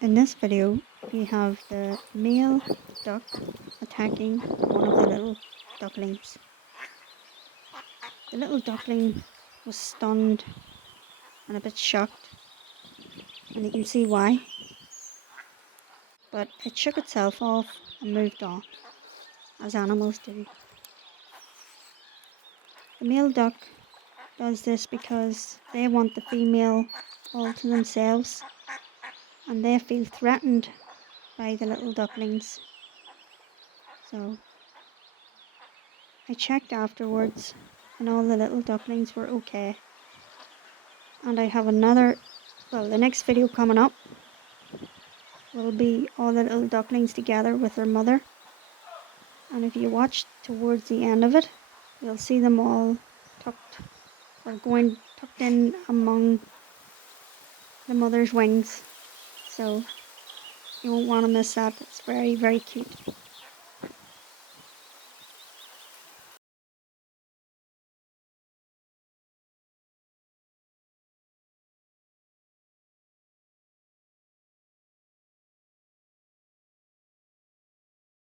In this video, we have the male duck attacking one of the little ducklings. The little duckling was stunned and a bit shocked, and you can see why, but it shook itself off and moved on, as animals do. The male duck does this because they want the female all to themselves, and they feel threatened by the little ducklings. So I checked afterwards, and all the little ducklings were okay. And I have the next video coming up will be all the little ducklings together with their mother. And if you watch towards the end of it, you'll see them all tucked in among the mother's wings. So you won't want to miss that. It's very, very cute.